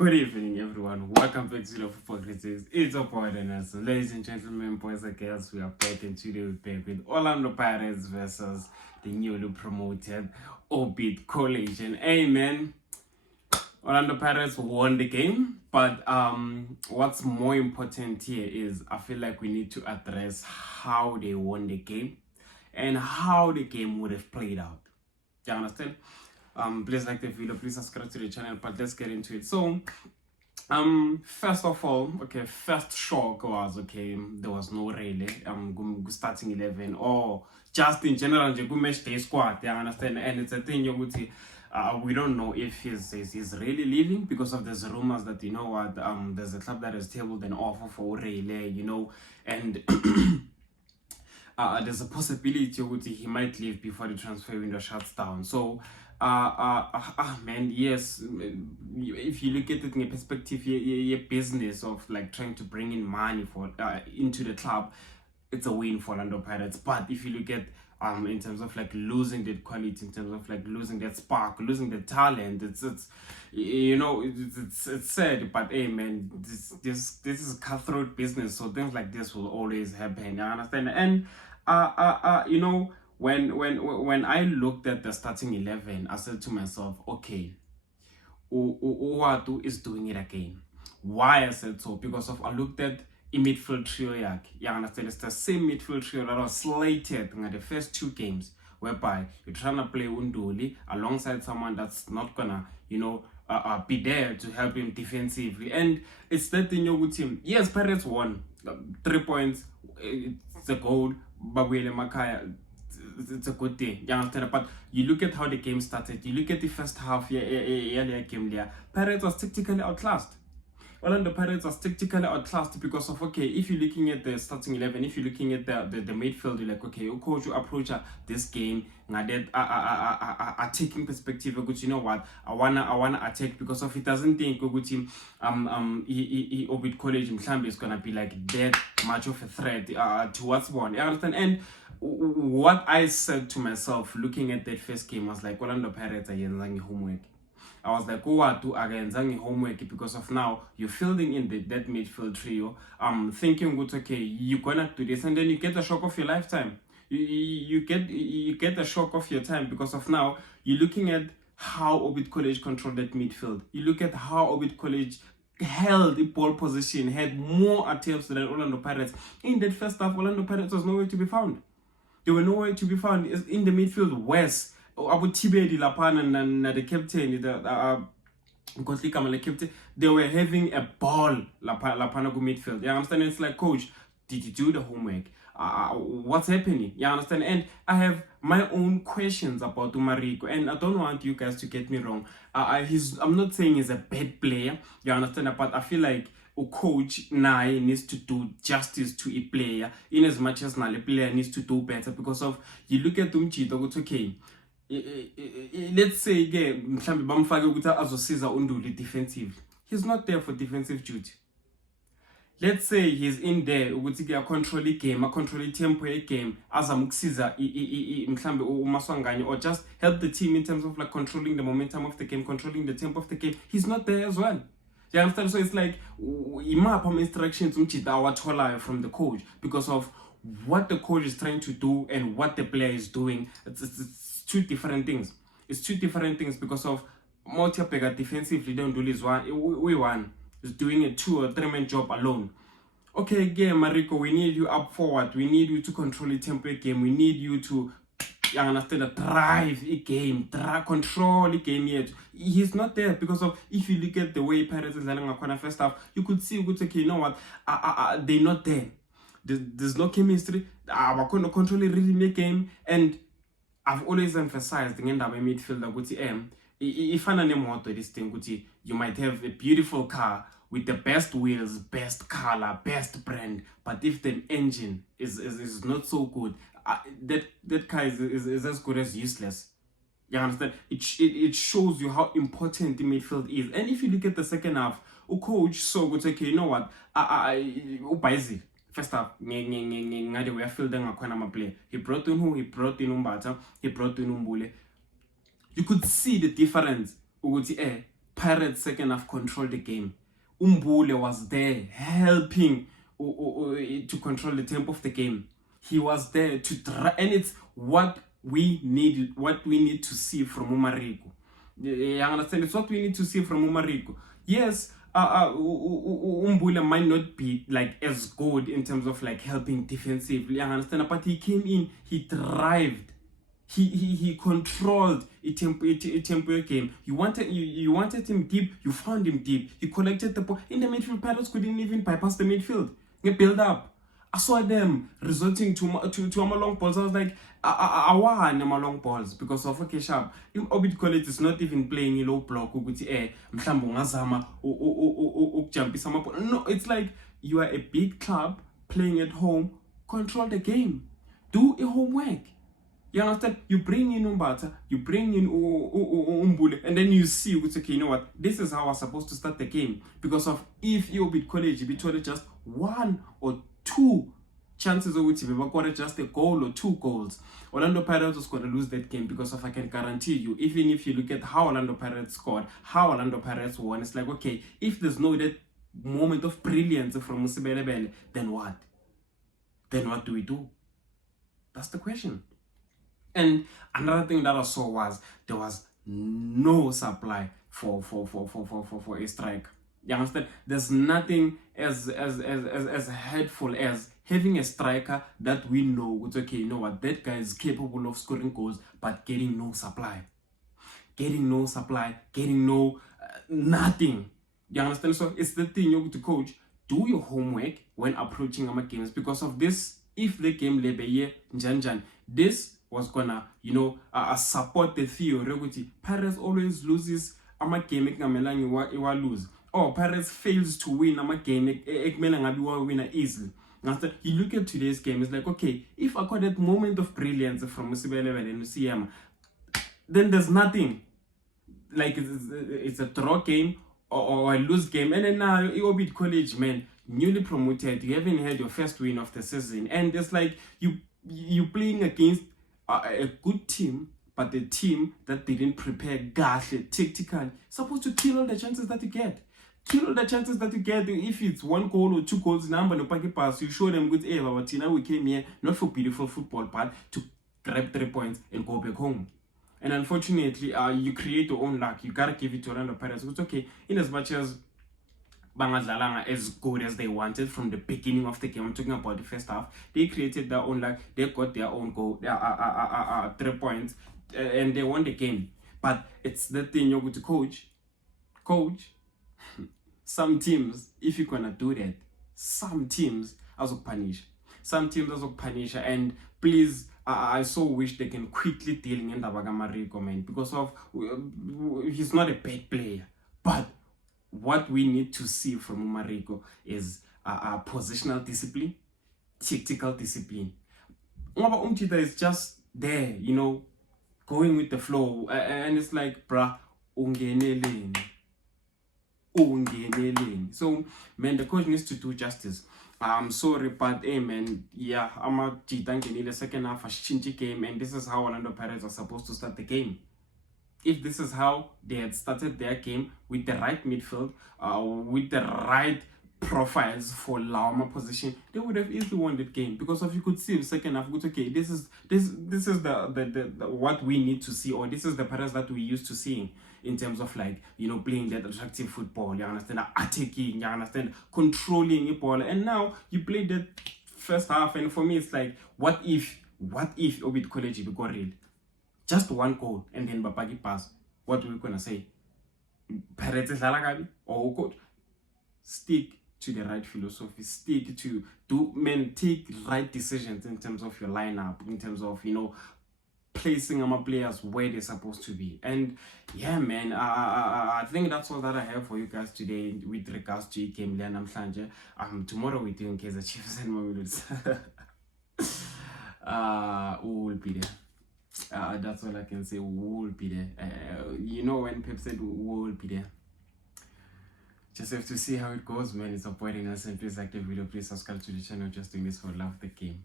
Good evening, everyone. Welcome back to the Football Critics. It's a boy Dennis. Ladies and gentlemen, boys and girls, we are back, and today we're back with Orlando Pirates versus the newly promoted Orbit Collision. Amen. Orlando Pirates won the game, but what's more important here is I feel like we need to address how they won the game and how the game would have played out. Do you understand? Please like the video, please subscribe to the channel, but let's get into it. So first of all, first shock was there was no really starting 11 or just in general match day squad. You understand? And it's a thing you would see. We don't know if he's really leaving because of there's rumors that there's a club that has tabled an offer for Rayleigh, and there's a possibility he might leave before the transfer window shuts down. So man, yes, if you look at it in a perspective, your business of like trying to bring in money for into the club, it's a win for Orlando Pirates. But if you look at in terms of like losing that quality, in terms of like losing that spark, losing the talent, it's sad. But hey man, this is cutthroat business, so things like this will always happen. You understand? And when I looked at the starting 11, I said to myself, okay, Uwatu is doing it again. Why I said so? Because I looked at a midfield trio. You understand? It's the same midfield trio that was slated in the first two games, whereby you're trying to play Unduli alongside someone that's not gonna, be there to help him defensively. And it's that thing with him. Yes, Pirates won 3 points. It's a goal. Babuele Makaya. It's a good thing, you understand? But you look at how the game started, you look at the first half, game there, Pirates was tactically outclassed. Orlando Pirates was tactically outclassed because of, if you're looking at the starting 11, if you're looking at the midfield, you're like, okay, coach, you approach this game, attacking perspective, you know what, I wanna attack because of it doesn't think Orbit College is gonna be like that much of a threat towards one. You understand? And what I said to myself looking at that first game was like, Orlando Pirates are doing homework. I was like, again, homework because of now you're fielding in that midfield trio. Thinking you're gonna do this, and then you get the shock of your lifetime. You get the shock of your time because of now you're looking at how Orbit College controlled that midfield. You look at how Orbit College held the ball position, had more attempts than Orlando Pirates. In that first half, Orlando Pirates was nowhere to be found. They were nowhere to be found in the midfield. West, Abu Tibedi Lapan and the captain, the captain, they were having a ball Lapanago midfield. You understand? It's like, coach, did you do the homework? What's happening? You understand? And I have my own questions about Umariko, and I don't want you guys to get me wrong. I'm not saying he's a bad player. You understand? But I feel like a coach needs to do justice to a player in as much as the player needs to do better, because of you look at Umchito, it's okay. Let's say again, defensively. He's not there for defensive duty. Let's say he's in there a control game, a control tempo game, as a muxiza or just help the team in terms of like controlling the momentum of the game, controlling the tempo of the game. He's not there as well. You understand? So it's like instructions from the coach because of what the coach is trying to do and what the player is doing. It's two different things. It's two different things because of Motiapega defensively don't do this one. We won. Is doing a 2 or 3 man job alone. Okay, again, Mariko, we need you up forward. We need you to control the tempo game. We need you to drive a game, control the game yet. He's not there because of, if you look at the way Pirates is running a first half, you could see, you know what, they're not there. There's no chemistry. We're going to control the rhythm game, and I've always emphasized the end of a midfielder, if I know this thing, you might have a beautiful car with the best wheels, best color, best brand, but if the engine is not so good, that car is as good as useless. You understand? It shows you how important the midfield is. And if you look at the second half, coach so good, you know what, first half, we are fielding a player. He brought in who? He brought in Umbata, he brought in Umbule. You could see the difference. Pirates second half controlled the game. Umbule was there helping to control the tempo of the game. He was there to try, and it's what we need to see from Umariko. You understand? It's what we need to see from Umariko. Yes, Umbule might not be like as good in terms of like helping defensively. You understand? But he came in, he thrived. He controlled a tempo game. You wanted him deep, you found him deep. He collected the ball. In the midfield, Pirates couldn't even bypass the midfield. They build up. I saw them resorting to long balls. I was like, I want long balls because of okay sharp. Orbit College is not even playing a low block. No, it's like you are a big club playing at home. Control the game. Do a homework. You understand? You bring in Umbata, you bring in Umbule, and then you see, okay, you know what? This is how I'm supposed to start the game. Because of if you beat college, you beat just 1 or 2 chances of which you got just a goal or 2 goals. Orlando Pirates was going to lose that game because of I can guarantee you, even if you look at how Orlando Pirates scored, how Orlando Pirates won, it's like, okay, if there's no that moment of brilliance from Musibelebele, then what? Then what do we do? That's the question. And another thing that I saw was there was no supply for a strike. You understand? There's nothing as hurtful as having a striker that we know it's okay, you know what, that guy is capable of scoring goals, but getting no supply. Getting no nothing. You understand? So it's the thing you to coach. Do your homework when approaching our games because of this. If the game lebe Janjan, this was gonna, you know, support the theory. Pirates always loses ama game ngamela iwa lose. Or Pirates fails to win ama game ekmela ngabi wa winner easily. After you look at today's game, it's like, okay, if I got that moment of brilliance from Musibelebele and Usiyama, then there's nothing. Like it's a draw game or a lose game, and then now you beat college, man, newly promoted. You haven't had your first win of the season, and it's like you playing against a good team, but the team that didn't prepare tactically, supposed to kill all the chances that you get. Kill all the chances that you get. If it's 1 goal or 2 goals, number no packet pass, you show them good. Hey, Babatina, we came here not for beautiful football, but to grab 3 points and go back home. And unfortunately, you create your own luck. You gotta give it to Orlando Pirates. It's okay, in as much as Bangadlalanga as good as they wanted from the beginning of the game. I'm talking about the first half. They created their own luck. They got their own goal, 3 points, and they won the game. But it's the thing you're going to coach. Some teams, if you're gonna do that, some teams as a punish. And please, I so wish they can quickly deal in Mariko, man, because of he's not a bad player, but what we need to see from Mariko is positional discipline, tactical discipline. Umtita is just there, you know, going with the flow, and it's like, bruh, ungeneleni. So, man, the coach needs to do justice. I'm sorry, but hey, man, yeah, I'm a Chitank in the second half of Shinji game, and this is how Orlando Pirates are supposed to start the game. If this is how they had started their game with the right midfield, with the right profiles for Lauma position, they would have easily won that game. Because if you could see the second half, okay, this is the what we need to see, or this is the Pirates that we used to seeing in terms of, like, you know, playing that attractive football, you understand, attacking, you understand, controlling the ball. And now you play that first half, and for me it's like, what if Obit College got real? Just 1 goal and then Bapagi pass. What are we gonna say? Pirates is Lalagabi or coach? Stick to the right philosophy, stick to take right decisions in terms of your lineup, in terms of, you know, placing our players where they're supposed to be. And yeah, man, I think that's all that I have for you guys today with regards to game Lianam Sanja. Tomorrow we're doing Kaizer Chiefs and Mamelodi. We'll be there. That's all I can say. We'll be there. You know, when Pep said we'll be there, just have to see how it goes, man. It's supporting us, and please like the video, please subscribe to the channel. Just doing this for love of the game.